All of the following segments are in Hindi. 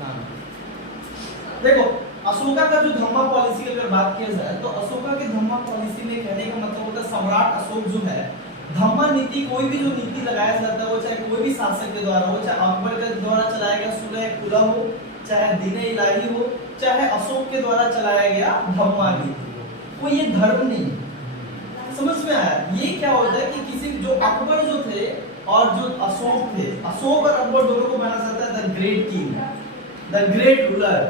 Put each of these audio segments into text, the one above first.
नाम। देखो अशोका का जो धम्मा पॉलिसी की अगर बात किया जाए तो अशोका के धम्मा पॉलिसी में कहने का मतलब होता है सम्राट अशोक जो है धम्मा नीति, कोई भी जो नीति लगाया जाता है वो चाहे कोई भी शासक के द्वारा हो, चाहे अकबर के द्वारा चलाया गया सुलह कुला हो, चाहे दीन इलाही हो, चाहे अशोक के द्वारा चलाया गया धम्मा नीति हो, वो ये धर्म नहीं। समझ में आया? ये क्या होता है कि किसी जो अकबर जो थे और जो अशोक थे, अशोक और अकबर दोनों को माना जाता है the great king, the great ruler,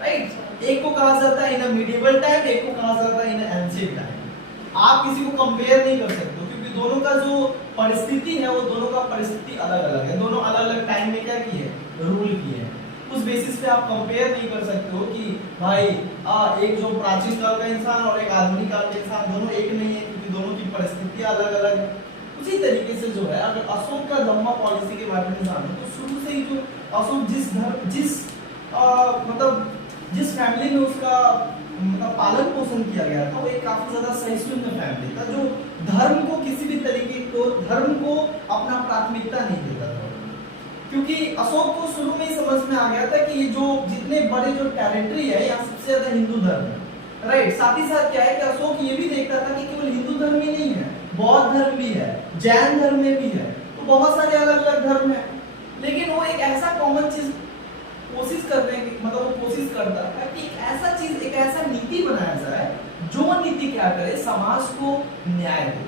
right. एक को कहा जाता है इन अ मिडिवल टाइम, एक को कहा जाता है इन अ एंशिएंट टाइम। आप किसी को कंपेयर नहीं कर सकते क्योंकि दोनों का जो परिस्थिति है वो दोनों का परिस्थिति अलग अलग है, दोनों अलग अलग टाइम में क्या किए, रूल किए हैं। उस बेसिस पे आप कंपेयर नहीं कर सकते हो कि भाई एक जो प्राचीन काल का इंसान और एक आधुनिक काल का इंसान दोनों एक नहीं है क्योंकि दोनों की परिस्थितियां अलग अलग है। उसी तरीके से जो है अगर अशोक का धम्मा पॉलिसी के बारे में जानो तो शुरू से ही जो अशोक मतलब जिस फैमिली में उसका मतलब पालन पोषण किया गया था वो एक काफी ज्यादा सहिष्णु फैमिली था जो धर्म को किसी भी तरीके को धर्म को अपना प्राथमिकता नहीं देता था, क्योंकि अशोक को शुरू में ही समझ में आ गया था कि ये जो जितने बड़े जो टेरिटरी है यहाँ सबसे ज्यादा हिंदू धर्म है, राइट। साथ ही साथ क्या है कि अशोक ये भी देखता था कि केवल हिंदू धर्म ही नहीं है, बौद्ध धर्म भी है, जैन धर्म में भी है, तो बहुत सारे अलग अलग धर्म है, लेकिन वो एक ऐसा कॉमन चीज कोशिश करने की मतलब वो कोशिश करता है कि एक ऐसा नीति बनाया जाए जो नीति क्या करे, समाज को न्याय दे,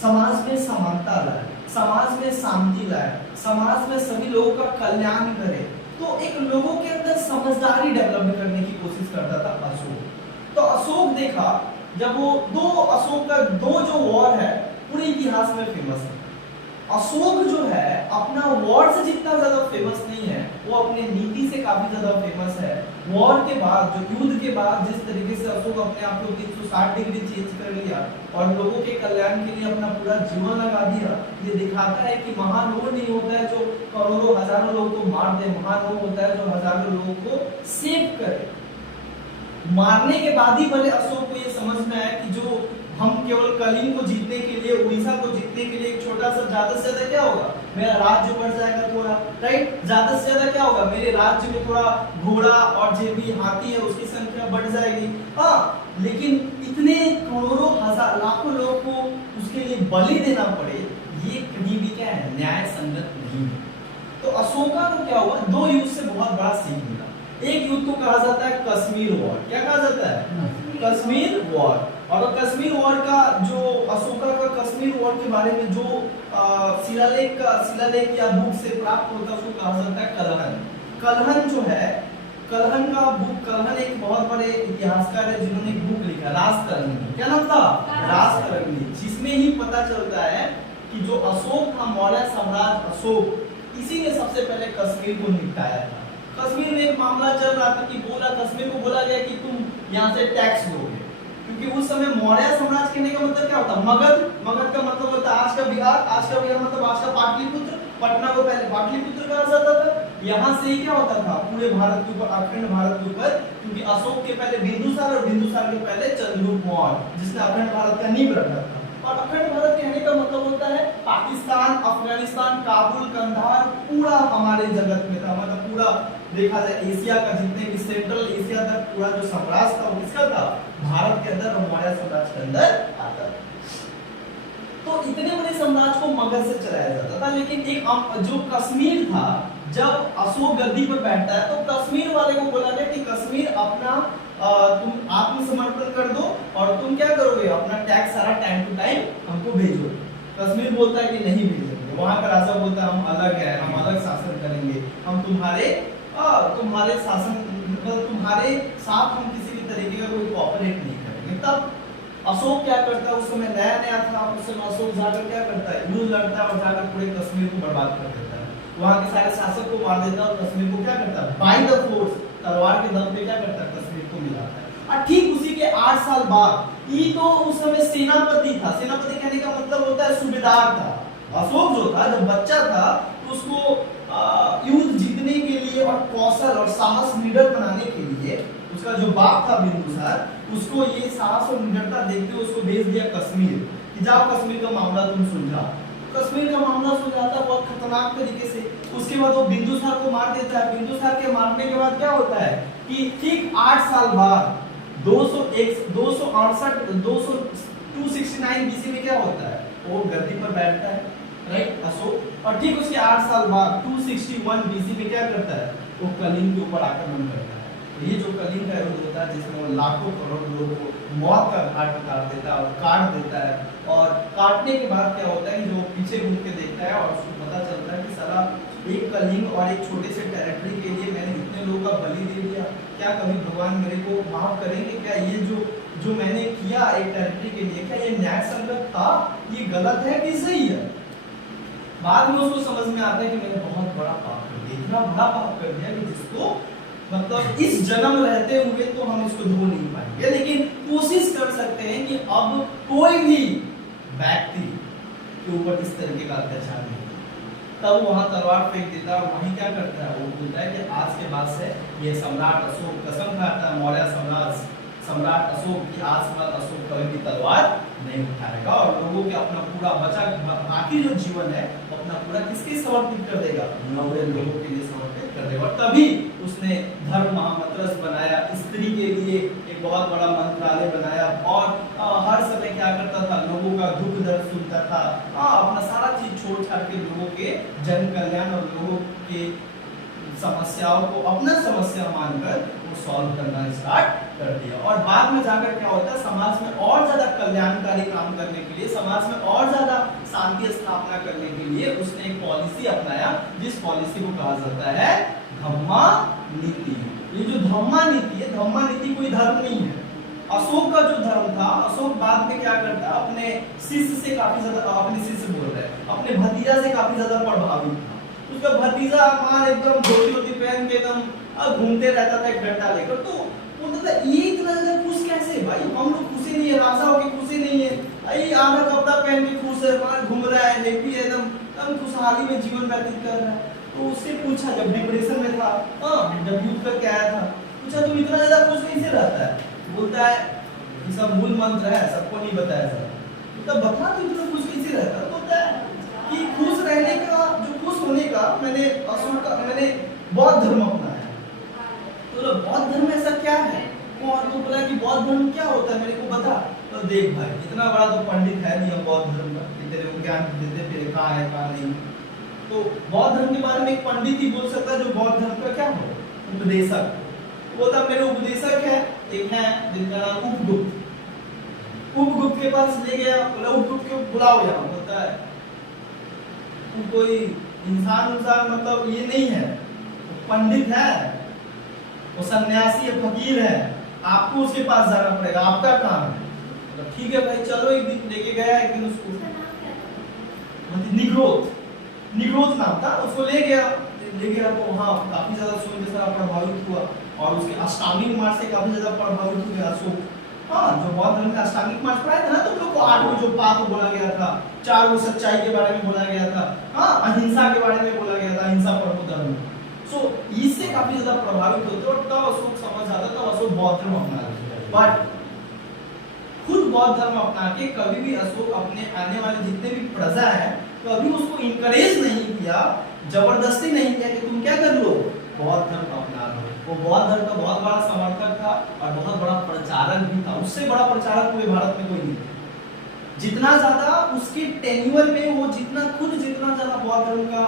समाज में समानता लाए, समाज में शांति लाए, समाज में सभी लोगों का कल्याण करे, तो एक लोगों के अंदर समझदारी डेवलप करने की कोशिश करता था अशोक। तो अशोक देखा जब वो अशोक का दो जो वॉर है पूरे इतिहास में फेमस है। अशोक जो है अपना वॉर से जितना ज्यादा फेमस नहीं है, वो अपने नीति से काफी ज्यादा फेमस है। वॉर के बाद जो युद्ध के बाद जिस तरीके से अशोक अपने आप को 360 डिग्री चेंज कर लिया और लोगों के कल्याण के लिए अपना पूरा जीवन लगा दिया, ये दिखाता है कि महान वो नहीं होता है जो करोड़ों हजारों लोगों को मार दे, महान वो होता है जो हजारों लोगों को सेव करे। मारने के बाद ही भले अशोक को ये समझ में आया कि जो हम केवल कलिंग को जीतने के लिए, उड़ीसा को जीतने के लिए एक छोटा सा ज्यादा से ज्यादा क्या होगा, मेरा राज्य बढ़ जाएगा थोड़ा, राइट। ज्यादा से ज्यादा क्या होगा, मेरे राज्य में थोड़ा घोड़ा और जो भी हाथी है उसकी संख्या बढ़ जाएगी, हाँ। लेकिन इतने करोड़ों हजार लाखों लोग को उसके लिए बलि देना पड़े, ये कभी भी क्या है, न्याय संगत नहीं है। तो अशोका को क्या हुआ, दो युद्ध से बहुत बड़ा सीख मिला। एक युद्ध को कहा जाता है कश्मीर वॉर। क्या कहा जाता है, कश्मीर वॉर। और कश्मीर वॉर का जो अशोका का कश्मीर वॉर के बारे में जो शिलालेख या बुक से प्राप्त होता है उसको कहा जाता है कलहन। कलहन जो है, कलहन का बुक, कलहन एक बहुत बड़े इतिहासकार है जिन्होंने एक बुक लिखा राजतरंगी। क्या नाम था, राजतरंगी, जिसमें ही पता चलता है कि जो अशोक था, मौर्य सम्राट अशोक, इसी ने सबसे पहले कश्मीर को निपटाया था। कश्मीर में एक मामला चल रहा था कि कश्मीर को बोला गया कि तुम यहाँ से टैक्स दोगे, क्योंकि उस समय मौर्य साम्राज्य कहने का मतलब क्या होता है, मगध का मतलब होता है आज का बिहार मतलब आज का पाटलिपुत्र। पटना को पहले पाटलिपुत्र कहा जाता था। यहाँ से ही क्या होता था, पूरे भारत के ऊपर, अखंड भारत के ऊपर, क्योंकि अशोक के पहले बिंदुसार और बिंदुसार के पहले चंद्रगुप्त मौर्य, जिसने अखंड भारत का नींव रखा था। और अखंड भारत कहने का मतलब होता है पाकिस्तान, अफगानिस्तान, काबुल, कंधार पूरा हमारे जगत में था, मतलब पूरा देखा जाए एशिया का जितने भी सेंट्रल एशिया तक पूरा जो साम्राज्य था वो किसका था, भारत के अंदर और मौर्य साम्राज्य के अंदर आता था। तो इतने बड़े साम्राज्य को मगध से चलाया जाता था। लेकिन एक जो कश्मीर था, जब अशोक गद्दी पर बैठता है तो कश्मीर वाले को बोला गया कि कश्मीर अपना तुम आत्मसमर्पण कर दो और तुम क्या करोगे, अपना टैक्स सारा टाइम टू टाइम हमको भेजो। कश्मीर बोलता है कि नहीं भेजेंगे। वहां का राजा बोलता है हम अलग है, हम अलग शासन करेंगे, हम तुम्हारे शासन मतलब तुम्हारे साथ हम किसी भी तरीके का कोई कोऑपरेट नहीं करेंगे। तब अशोक क्या करता है, उस समय नया नया था, उस समय अशोक जाकर क्या करता है, युद्ध लड़ता है और जाकर पूरे कश्मीर को बर्बाद कर देता है। वहां के सारे शासक को मार देता है और कश्मीर को क्या करता है, बाय द फोर्स, तलवार के दम पे क्या करता है, कश्मीर को मिलाता है। और ठीक उसी के 8 साल बाद ये तो उस समय सेनापति था। सेनापति कहने का मतलब होता है सूबेदार था। अशोक जो था, जब बच्चा था तो उसको युद्ध जीतने के लिए और कौशल और साहस निडर बनाने के लिए उसका जो बाप था बिंदुसार, उसको ये साहस और निडरता देखते हुए उसको भेज दिया कश्मीर कि जाओ कश्मीर का मामला तुम सुलझाओ। कश्मीर का मामला सुलझाता बहुत खतरनाक तरीके से। उसके बाद वो बिंदुसार को मार देता है। बिंदुसार के मारने के बाद क्या होता है कि ठीक 8 साल बाद 269 बीसी में क्या होता है, वो गद्दी पर बैठता है, राइट, अशोक। और ठीक उसके 8 साल बाद 261 बीसी में क्या करता है, वो कलिंग के ऊपर आक्रमण करता है। तो ये जो कलिंग का युद्ध होता है जिसमें वो लाखों करोड़ लोगों को मौत का घाट उतार देता है और काट देता है। और काटने के बाद क्या होता है कि जो पीछे घूम के देखता है और उसको पता चलता है कि साला एक कलिंग और एक छोटे से टेरिटरी के लिए मैंने इतने लोगों का बलि दे दिया, क्या कभी भगवान मेरे को माफ करेंगे? क्या ये जो मैंने किया एक टेरिटरी के लिए, क्या ये न्याय संगत था, ये गलत है कि सही है? बाद में उसको समझ में आता है कि मैंने बहुत बड़ा पाप कर दिया, इतना बड़ा पाप कर दिया कि जिसको मतलब इस जन्म रहते हुए तो हम इसको धो नहीं पाएंगे, लेकिन कोशिश कर सकते हैं कि अब कोई भी व्यक्ति के ऊपर इस तरीके का अत्याचार नहीं। तब वहां तलवार फेंक देता है और वहीं क्या करता है, वो बोलता है कि आज के बाद से ये सम्राट अशोक कसम खाता है, मौर्य सम्राट अशोक की आज के बाद अशोक कभी भी तलवार नहीं उठाएगा और लोगों के अपना पूरा बचा बाकी जो जीवन है अपना पूरा किसके समर्पित कर देगा, नौवे लोगों के लिए समर्पित कर देगा। और तभी उसने धर्म महामंत्रस बनाया, स्त्री के लिए एक बहुत बड़ा मंत्रालय बनाया और हर समय क्या करता था, लोगों का दुख दर्द सुनता था, अपना सारा चीज छोड़ छाड़ के लोगों के जन कल्याण और लोगों के समस्याओं को अपना समस्या मानकर वो सॉल्व करना स्टार्ट कर दिया। और बाद में जाकर क्या होता है, समाज में और ज्यादा कल्याणकारी काम करने के लिए, समाज में और ज्यादा शांति स्थापना करने के लिए उसने एक पॉलिसी अपनाया जिस पॉलिसी को कहा जाता है धम्मा नीति। ये जो धम्मा नीति है, धम्मा नीति कोई धर्म नहीं है। अशोक का जो धर्म था, अशोक बाद में क्या करता है, अपने शिष्य से काफी ज्यादा, अपने शिष्य बोल रहे हैं, अपने भतीजा से काफी ज्यादा प्रभावित था। उसका भतीजा मार एकदम धोती पहन के एकदम घूमते रहता था एक डंडा लेकर, तो बोलता था ये इतना ज्यादा खुश कैसे भाई, हम लोग खुशी नहीं है, राजा होके खुशी नहीं है, ये आधा कपड़ा पहन के खुश है, बाहर घूम रहा है, हैप्पी है, एकदम खुशहाली में जीवन व्यतीत कर रहा है। तो उससे पूछा, जब डिप्रेशन में था, जब युद्ध करके आया था, पूछा तुम इतना ज्यादा खुश कैसे रहता है? बोलता है ये सब मूल मंत्र है, सबको नहीं बताया जाता। तो बता तू इतना खुश कैसे रहता है? बोलता है कि खुश रहने का, जो खुश होने का मैंने बौद्ध धर्म अपनाया। तो बौद्ध धर्म ऐसा क्या है? और तो बोला कि बौद्ध धर्म क्या होता है मेरे को बता। तो देख भाई, इतना बड़ा तो पंडित है नहीं बौद्ध धर्म का, तेरे को ज्ञान देते तेरे कहाँ है कहाँ नहीं। तो बौद्ध धर्म के बारे में एक पंडित ही बोल सकता है जो बौद्ध धर्म का क्या हो, उपदेशक। वो था मेरे उपदेशक है, एक है जिनका नाम उपगुप्त। उपगुप्त के पास ले गया, बोला उपगुप्त को बुलाओ यहाँ। होता है कोई इंसान मतलब ये नहीं है, पंडित है, वो सन्यासी है, फकीर है, आपको उसके पास जाना पड़ेगा, आपका काम है। तो ठीक है भाई चलो, एक दिन लेके गया, एक दिन उसको निग्रोध नाम था, उसको ले गया तो वहाँ काफी ज्यादा सोच के सारा प्रभावित हुआ और उसके अष्टांगिक मार्ग से काफी ज्यादा प्रभावित हो गया अशोक। जो बौद्ध धर्म का अष्टांगिक मार्ग पढ़ाया था ना तुम लोग को, 8 जो पाप बोला गया था, 4 सच्चाई के बारे में बोला गया था, अहिंसा के बारे में बोला गया था, अहिंसा परमो धर्म। सो इससे काफी ज्यादा प्रभावित होते और तब अशोक समझ आता, तब अशोक बौद्ध धर्म अपना लेते। बट खुद बौद्ध धर्म अपना के कभी भी अशोक अपने आने वाले जितने भी प्रजा है कभी उसको इंकरेज नहीं किया, जबरदस्ती नहीं किया कि तुम क्या कर लो, बौद्ध धर्म अपना लो। वो बौद्ध धर्म का बहुत बड़ा समर्थक था और बहुत बड़ा प्रचारक भी था। उससे बड़ा प्रचारक पूरे भारत में कोई नहीं। जितना ज्यादा उसके टेन्यूअर में वो जितना ज्यादा बौद्ध धर्म का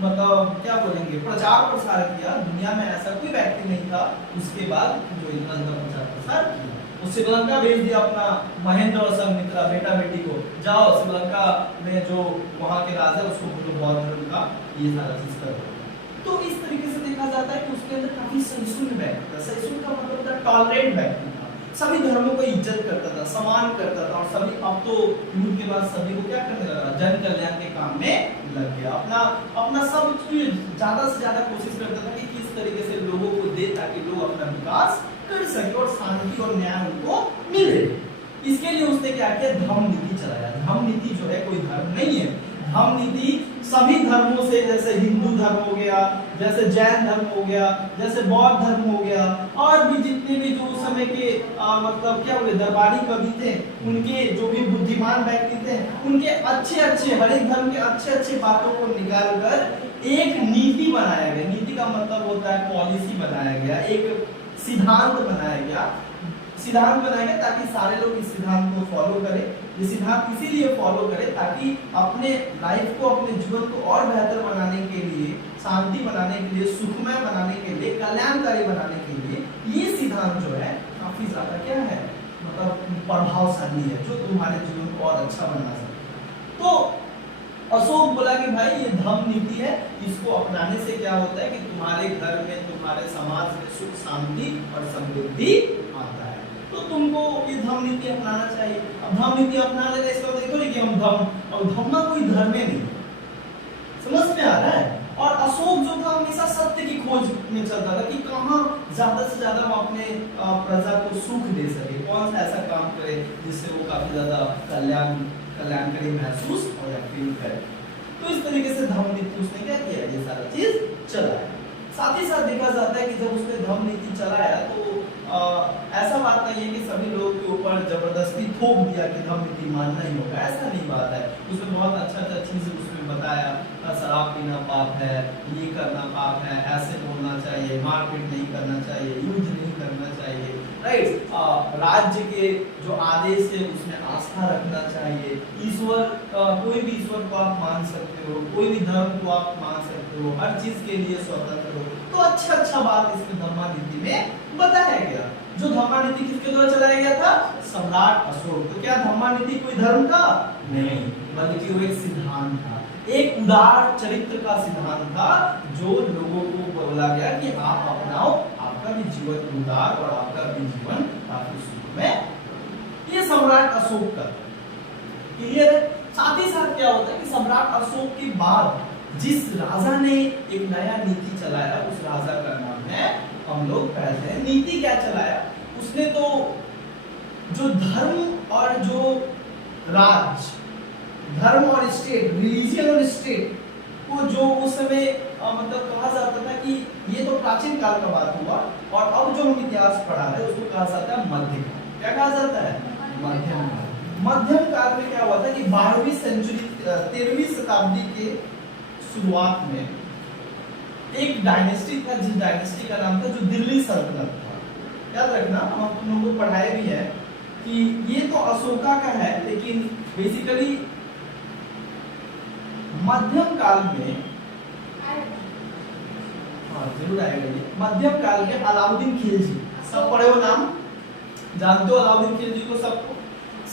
मतलब क्या बोलेंगे प्रचार प्रसार किया, दुनिया में ऐसा कोई व्यक्ति नहीं था उसके बाद जो इतना ज्यादा प्रचार प्रसार किया। वो श्रीलंका भेज दिया अपना महेंद्र और संमित्रा बेटा बेटी को, जाओ श्रीलंका में जो वहाँ के राजा उसको बोलो बौद्ध धर्म का ये सारा चीज करो। तो इस तरीके से देखा जाता है कि उसके अंदर काफी सहिष्णु व्यक्ति था। सहिष्णु का मतलब था टॉलरेंट व्यक्ति था, सभी धर्मों को इज्जत करता था, सम्मान करता था और सभी अब तो युद्ध के बाद सभी को क्या करने लगा, जन कल्याण के काम में लग गया। अपना सब चीज ज्यादा से ज्यादा कोशिश करता था कि किस तरीके से लोगों को दे ताकि लोग अपना विकास कर सके और शांति और न्याय उनको मिले। इसके लिए उसने क्या किया, धम्म नीति चलाया। धम्म नीति जो है कोई धर्म नहीं है, धम्म नीति सभी धर्मों से, जैसे हिंदू धर्म हो गया, जैसे जैन धर्म हो गया, जैसे बौद्ध धर्म हो गया, और भी जितने भी जो उस समय के मतलब क्या बोले दरबारी कवि थे, उनके जो भी बुद्धिमान व्यक्ति थे, उनके अच्छे हर एक धर्म के अच्छे बातों को निकाल कर एक नीति बनाया गया, नीति का मतलब होता है पॉलिसी बनाया गया, एक सिद्धांत बनाया गया, ताकि सारे लोग इस सिद्धांत को फॉलो करें। ये सिद्धांत इसीलिए फॉलो करें ताकि अपने लाइफ को, अपने जीवन को और बेहतर बनाने के लिए, शांति बनाने के लिए, सुखमय बनाने के लिए, कल्याणकारी बनाने के लिए ये सिद्धांत जो है काफी ज्यादा क्या है, मतलब प्रभावशाली है, जो तुम्हारे जीवन को और अच्छा बना सकता। तो अशोक बोला कि भाई ये धम्म नीति है, इसको अपनाने से क्या होता है कि तुम्हारे घर में, तुम्हारे समाज में सुख, शांति और समृद्धि आता है। तो तुमको ये धम्म नीति अपनाना चाहिए। अब धम्म नीति अपना लेने इसका देखो नहीं कि हम धम्म, अब धम्म कोई धर्म नहीं, समझ में आ रहा है। और अशोक जो था हमेशा सत्य की खोज में चलता था कि कहाँ ज्यादा से ज्यादा वो अपने प्रजा को सुख दे सके, कौन सा ऐसा काम करे जिससे वो काफी ज्यादा कल्याणकारी महसूस और या फील करे। तो इस तरीके से धम्म नीति उसने क्या किया, ये सारा चीज चलाया। साथ ही साथ देखा जाता है कि जब उसने धम्म नीति चलाया तो ऐसा बात नहीं है कि सभी लोग के ऊपर जबरदस्ती थोप दिया कि धम्म नीति मानना ही होगा, ऐसा नहीं बात है। उसने बहुत अच्छा चीज उसमें बताया, शराब पीना पाप है, ये करना पाप है, ऐसे बोलना चाहिए, मारपीट नहीं करना चाहिए, युद्ध नहीं करना चाहिए, राइट। राज्य के जो आदेश है उसमें आस्था रखना चाहिए, ईश्वर, कोई भी ईश्वर को आप मान सकते हो, कोई भी धर्म को आप मान सकते हो, हर चीज के लिए स्वतंत्र हो। तो अच्छा बात इसमें धम्मा नीति में बताया गया। जो धम्मा नीति किसके द्वारा चलाया गया था, सम्राट अशोक। तो क्या धम्मा नीति कोई धर्म था? नहीं, बल्कि वो एक सिद्धांत था, एक उदार चरित्र का सिद्धांत था, जो लोगों को बोला गया कि आप अपनाओ, आपका भी जीवन उदार और आपका भी जीवन काफी सुखमय। ये सम्राट अशोक का क्लियर है। साथ ही साथ क्या होता है कि सम्राट अशोक के बाद जिस राजा ने एक नया नीति चलाया, उस राजा का नाम है, हम लोग कहते हैं, नीति क्या चलाया उसने, तो जो धर्म और जो राज, धर्म और स्टेट, रिलीजियन और स्टेट को जो उस समय मतलब कहा जाता था कि ये तो प्राचीन काल का बात हुआ, और अब जो हम इतिहास पढ़ा रहे हैं उसको कहा जाता है मध्यकाल। क्या कहा जाता है? मध्यम काल। मध्यम काल में क्या हुआ था कि 12वीं सेंचुरी, 13वीं शताब्दी के शुरुआत में एक डायनेस्टी था, जिस डायनेस्टी का नाम था जो दिल्ली सल्तनत था। याद रखना, हम तुम लोगों को पढ़ाए भी है कि ये तो अशोका का है, लेकिन बेसिकली मध्यम काल में, हाँ जरूर आएगा ये, मध्यम काल के अलाउद्दीन खिलजी, सब पढ़े हो नाम, जानते हो अलाउद्दीन खिलजी को? सबको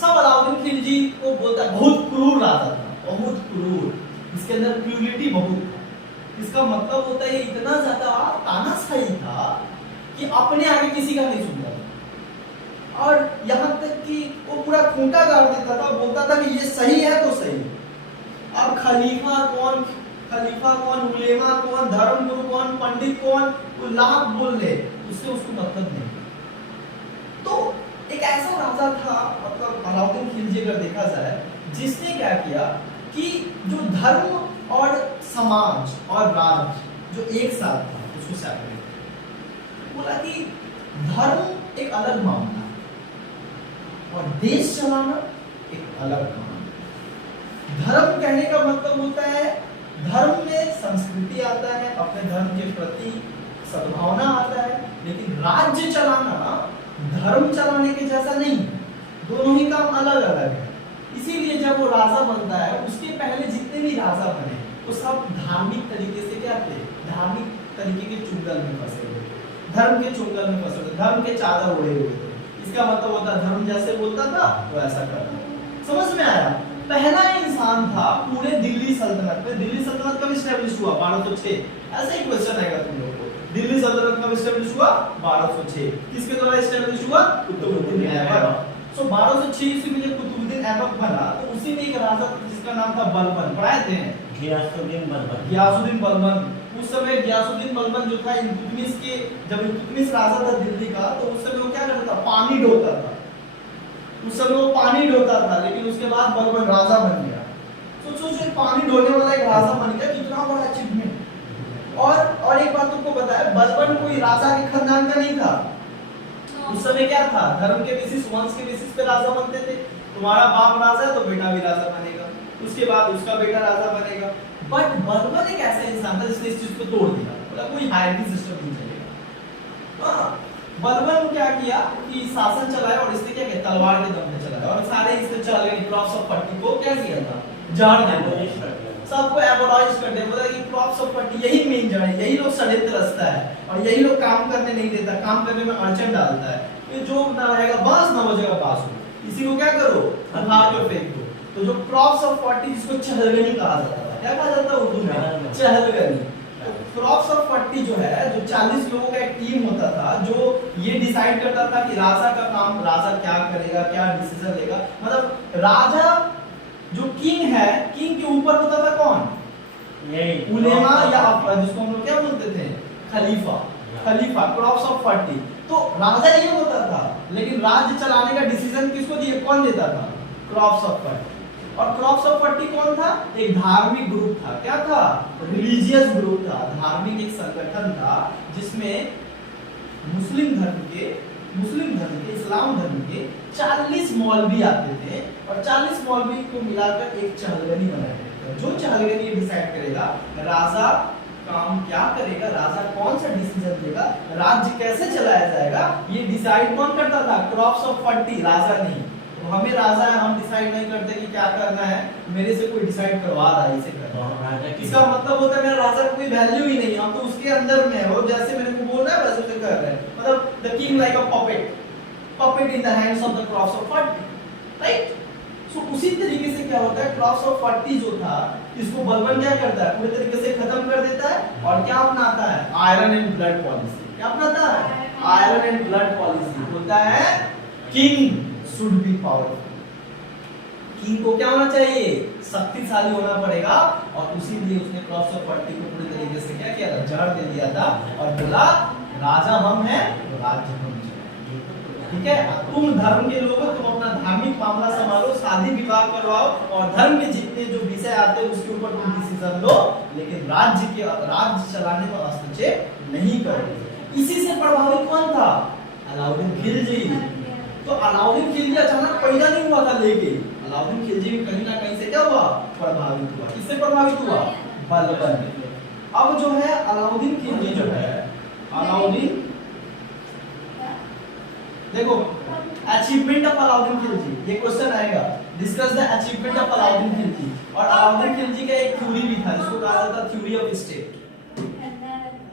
सब अलाउद्दीन खिलजी को बोलता है बहुत क्रूर राजा था, बहुत क्रूर, इसके अंदर क्रूरिटी बहुत था। इसका मतलब होता है इतना ज्यादा तानाशाही था कि अपने आगे किसी का नहीं सुनता था, और यहाँ तक कि वो पूरा खूंटा गाड़ देता था, बोलता था कि ये सही है तो सही है। अब खलीफा कौन, उलेमा कौन, धर्मगुरु कौन, पंडित कौन, वो लाख बोल ले, उससे उसको मतलब नहीं। तो एक ऐसा राजा था, मतलब अलाउद्दीन खिलजी अगर देखा जाए, जिसने क्या किया कि जो धर्म और समाज और राज्य जो एक साथ था उसको सेपरेट बोला कि धर्म एक अलग मामला और देश चलाना एक अलग मामला। धर्म कहने का मतलब होता है, धर्म में संस्कृति आता है, अपने धर्म के प्रति सद्भावना आता है, लेकिन राज्य चलाना धर्म चलाने के जैसा नहीं, दोनों ही काम अलग अलग है। इसीलिए जब वो राजा बनता है, उसके पहले जितने भी राजा बने वो सब धार्मिक तरीके से क्या थे, धार्मिक तरीके के चुंगल में फंसे हुए थे, धर्म के चुंगल में फंसे हुए, धर्म के चादर ओढ़े हुए थे। इसका मतलब होता है धर्म जैसे बोलता था वो ऐसा करता। समझ में आया? पहला इंसान था पूरे दिल्ली सल्तनत में। दिल्ली सल्तनत कब इस्टेब्लिश हुआ? 1206। ऐसे ही क्वेश्चन आएगा तुम लोग को, दिल्ली सल्तनत कब इस्टेब्लिश हुआ? 1206। किसके द्वारा इस्टेब्लिश हुआ? कुतुबुद्दीन ऐबक। सो 1206 ईस्वी में जब कुतुबुद्दीन ऐबक बना तो उसी में एक राजा था जिसका नाम था बलबन। पढ़ाए थे गियासुद्दीन बलबन। उस समय गियासुद्दीन बलबन जो था इल्तुतमिश के, जब इल्तुतमिश राजा था दिल्ली का, तो उस समय वो क्या करता था? पानी ढोता था। उस समय वो पानी ढोता था, लेकिन उसके बाद बलबन राजा बन गया। सोचो पानी ढोने वाला एक राजा बन गया, कितना बड़ा अचीवमेंट। और एक बात तुमको पता है, बलबन कोई राजा के खानदान का नहीं था। उस समय क्या था? धर्म के बेसिस, वंश के बेसिस पे राजा बनते थे। तुम्हारा बाप राजा है तो बेटा भी राजा बनेगा, उसके बाद उसका बेटा राजा बनेगा। बट बर्बर एक ऐसा इंसान था जिसने इस चीज को तोड़ दिया, मतलब कोई हायरार्की सिस्टम नहीं चलेगा। बर्बर ने क्या किया कि शासन चलाया और इसने क्या किया, तलवार के दम पे चलाया और सारे इससे चले क्रॉप्स ऑफ पट्टी को क्या किया था, जाड़ दिया, सबको एबोलाइज कर दिया, बोला कि क्रॉप्स ऑफ पट्टी यही मेन जड़ है, यही लोग षड्यंत्र रचता है और यही लोग काम करने नहीं देता, काम करने में अड़चन डालता है, ये जो ना रहेगा बस ना बजेगा पास हो, इसी को क्या करो, उखाड़ कर फेंक दो। तो जो क्रॉप्स ऑफ पट्टी जिसको चहलगनी कहा जाता था, क्या कहा जाता है उर्दू में, चहलगनी। क्रॉप्स ऑफ पट्टी जो है, जो 40 लोगों का एक टीम होता था जो ये डिसाइड करता था कि राजा का काम, राजा क्या करेगा, क्या डिसीजन लेगा, मतलब राजा जो किंग है, किंग के ऊपर होता था कौन, उलेमा या जिसको हम लोग क्या बोलते थे, खलीफा, खलीफा, क्रॉप्स ऑफ पट्टी। तो राजा ये होता था, लेकिन राज्य चलाने का डिसीजन किसको दिए, कौन देता था, क्रॉप्स ऑफ पट्टी। और क्रॉप्स ऑफ पट्टी कौन था, एक धार्मिक ग्रुप था, क्या था, रिलीजियस ग्रुप था, धार्मिक एक संगठन था जिसमें मुस्लिम धर्म के, इस्लाम धर्म के 40 मौलवी आते थे और 40 मौलवी को मिलाकर एक चहलगनी बनाया गया। जो चहलगनी डिसाइड करेगा राजा काम क्या करेगा, राजा कौन सा डिसीजन लेगा, राज्य कैसे चलाया जाएगा, ये डिसाइड कौन करता था, क्रॉप्स ऑफ पट्टी, राजा नहीं। तो हमें राजा है, हम डिसाइड नहीं करते कि क्या करना है, मेरे से कोई डिसाइड करवा रहा है इसे करना है, इसका मतलब होता है मेरा राजा का कोई वैल्यू ही नहीं, हम तो उसके अंदर में हो, जैसे मेरे को बोल रहा है वैसे तो कर रहे हैं, मतलब the king like a puppet in the hands of the crops of patti, right? So उसी तरीके से क्या होता है, क्रॉप्स ऑफ पट्टी जो था इसको बलबन क्या करता है, पूरे तरीके से खत्म कर देता है और क्या अपनाता है, आयरन एंड ब्लड पॉलिसी। क्या अपनाता है, आयरन एंड ब्लड पॉलिसी होता है, king should be powerful, king को क्या होना चाहिए, शक्तिशाली होना पड़ेगा, और उसीलिए उसने क्रॉप्स ऑफ पट्टी को पूरी तरीके से क्या किया था, जड़ दे दिया था और बोला राजा हम हैं तो राज्य हम चलाएंगे, ठीक है, तुम धर्म के लोग हो, तुम अपना धार्मिक मामला संभालो, शादी विवाह करवाओ और धर्म के जितने जो विषय आते हैं उसके ऊपर तुम डिसीजन लो, लेकिन राज्य चलाने में हस्तक्षेप नहीं करो। इसी से प्रभावित कौन था, अलाउद्दीन खिलजी। तो अलाउद्दीन खिलजी अचानक पैदा नहीं हुआ था, लेकिन अलाउद्दीन खिलजी भी कहीं ना कहीं से क्या हुआ, प्रभावित हुआ। किससे प्रभावित हुआ, बलबन। अब जो है अलाउद्दीन खिलजी जो है, अलाउद्दीन देखो अचीवमेंट ऑफ अलाउद्दीन खिलजी, ये क्वेश्चन आएगा, discuss the achievement of Alauddin Khilji. और अलाउद्दीन खिलजी का एक थ्योरी भी था जिसको कहा जाता था theory of state.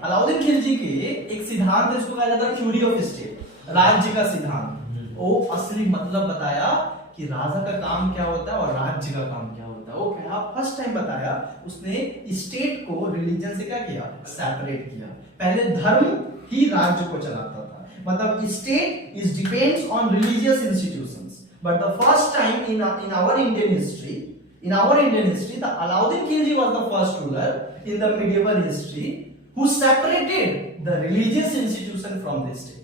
Alauddin Khilji के एक सिद्धांत है जिसको कहा जाता है थ्योरी ऑफ स्टेट, राज्य का सिद्धांत। वो असली मतलब बताया कि राजा का काम क्या होता है और राज्य का काम क्या होता है। वो क्या फर्स्ट टाइम बताया, उसने स्टेट को रिलीजन से क्या किया, सेपरेट किया। पहले धर्म ही राज्य को चलाता था, मतलब state is depends on religious institutions, but the first time in our Indian history, the Alauddin Khilji was the first ruler in the medieval history who separated the religious institution from the state,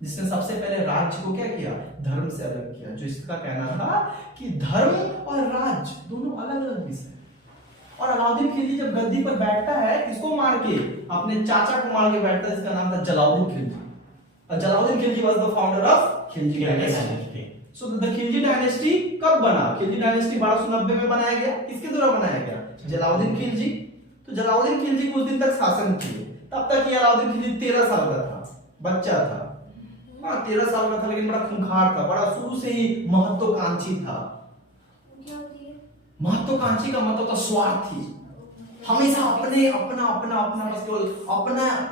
जिसने सबसे पहले राज्य को क्या किया, धर्म से अलग किया। जो इसका कहना था कि धर्म और राज्य दोनों अलग अलग विषय। और अलाउद्दीन खिलजी जब गद्दी पर बैठता है, किसको मार के, अपने चाचा को मार के बैठता है, जिसका नाम था जलाउद्दीन खिलजी। और Jalauddin Khilji was the founder of Khilji dynasty. So the Khilji dynasty कब बना, खिलजी डायनेस्टी 1290 में बनाया गया। किसके द्वारा बनाया गया, जलाउद्दीन खिलजी। तो जलाउद्दीन खिलजी कुछ दिन तक शासन किए, तब तक ये अलाउद्दीन खिलजी 13 साल का था, बच्चा था। हाँ 13 साल का था, लेकिन बड़ा खूंखार था, बड़ा शुरू से ही महत्वाकांक्षी था। महत्वाकांक्षी का मतलब था स्वार्थी, हमेशा अपने बस केवल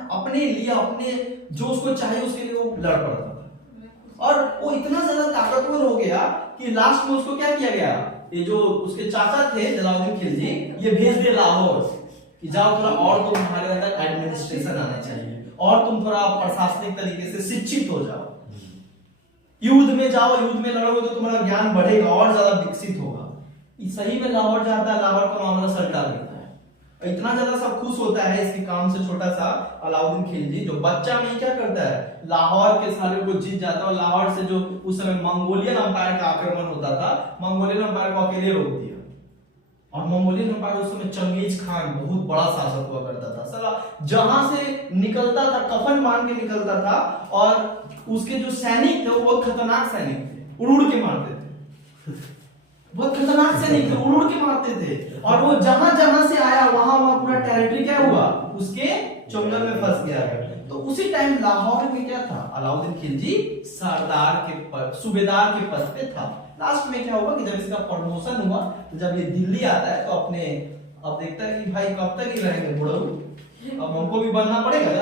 अपने लिए, अपने जो उसको चाहिए उसके लिए वो लड़ पड़ता था। और वो इतना ज्यादा ताकतवर हो गया कि लास्ट में उसको क्या किया गया, ये जो उसके चाचा थे जलाउद्दीन खिलजी, ये भेज दिए लाहौर कि जाओ थोड़ा और तो तुम्हारे अंदर एडमिनिस्ट्रेशन आना चाहिए और तुम थोड़ा प्रशासनिक तरीके से शिक्षित हो जाओ, युद्ध में जाओ, युद्ध में लड़ोगे तो तुम्हारा ज्ञान बढ़ेगा और ज्यादा विकसित होगा। सही में लाहौर जाता है, लाहौर का मामला सल्टा देता है। इतना ज्यादा सब खुश होता है इसके काम से छोटा सा अलाउद्दीन खिलजी, जो बच्चा में क्या करता है, लाहौर के सारे को जीत जाता है। और लाहौर से जो उस समय मंगोलियन अंपायर का आक्रमण होता था, मंगोलियन अंपायर को अकेले रोक दिया। और मंगोलियन अंपायर उस समय चंगेज खान बहुत बड़ा शासक हुआ करता था। साला जहां से निकलता था कफन बांध के निकलता था, और उसके जो सैनिक थे वो बहुत खतरनाक सैनिक थे, उड़ के मारते थे। बहुत खतरनाक सैनिक थे, उड़ उड़ के मारते थे, और वो जहां जहां से आया वहां वहां पूरा टेरिटरी क्या हुआ, उसके चुंगल में फंस गया। तो उसी टाइम लाहौर में क्या था, अलाउद्दीन खिलजी सरदार के पद, सूबेदार के पद पे था। लास्ट में क्या हुआ कि जब इसका प्रमोशन हुआ, तो जब ये दिल्ली आता है तो अपने अब देखता है कि भाई कब तक ही रहेंगे बुढ़ऊ, अब हमको भी बनना पड़ेगा ना।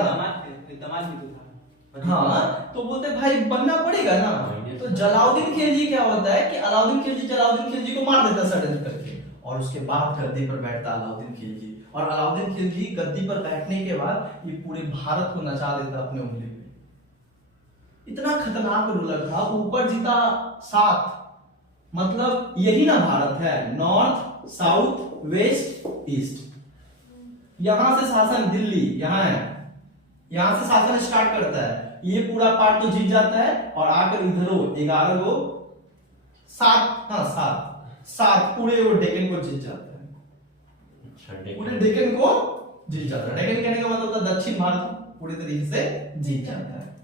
हाँ, तो बोलते भाई बनना पड़ेगा ना। तो जलाउद्दीन खिलजी क्या होता है कि अलाउद्दीन खिलजी को मार देता षड्यंत्र करके, और उसके बाद गद्दी पर बैठता अलाउद्दीन खिलजी। और अलाउद्दीन खिलजी गद्दी पर बैठने के बाद ये पूरे भारत को नचा देता अपने उंगली पे। इतना खतरनाक रूलर था। ऊपर जीता 7, मतलब यही ना भारत है, नॉर्थ साउथ वेस्ट ईस्ट। यहां से शासन दिल्ली यहाँ है, यहां से शासन स्टार्ट करता है, ये पूरा पार्ट तो जीत जाता है, और आकर इधरो 11 गो 7 पूरे वो डेक्कन को जीत जाता है। पूरे डेक्कन को जीत जाता है। डेक्कन कहने का मतलब था दक्षिण भारत पूरी तरीके से जीत जाता है।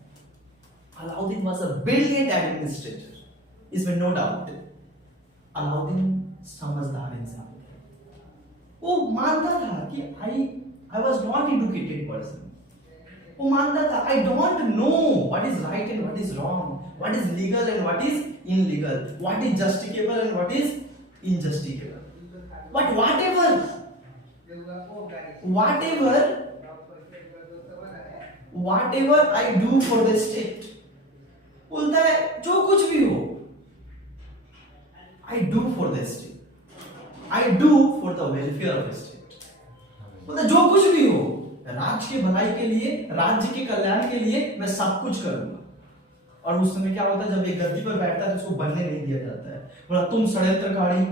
Alauddin was a brilliant administrator, इसमें नो डाउट। अलाउद्दीन समझदार इंसान था। वो मानता था कि I was not educated person. वो मानता था I don't know what is right and what is wrong, what is legal and what is illegal, what is justifiable and what is unjustifiable, but whatever I do for the state, बोलता है जो कुछ भी हो I do for the state, I do for the welfare of the state, बोलता जो कुछ भी हो राज्य के भलाई के लिए, राज्य के कल्याण के लिए मैं सब कुछ करूंगा। और उस समय क्या होता है, जब एक गद्दी पर बैठता है तो उसको बनने नहीं दिया जाता है। बोला तुम षड्यंत्रकारी,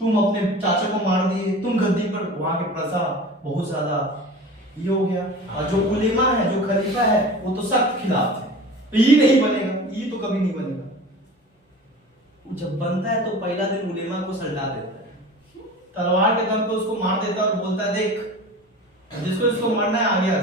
तुम अपने चाचा को मार दिए, तुम गद्दी पर, वहां के प्रजा बहुत ज्यादा ये हो गया। और जो उलेमा है, जो खलीफा है, वो तो सख्त खिलाफ थे, तो ये नहीं बनेगा, ये तो कभी नहीं बनेगा। जब बनता है तो पहला दिन उलेमा को सल्टा देता है, तलवार के दम पे उसको मार देता है और बोलता है देख जिसको इसको मरना है आ गया।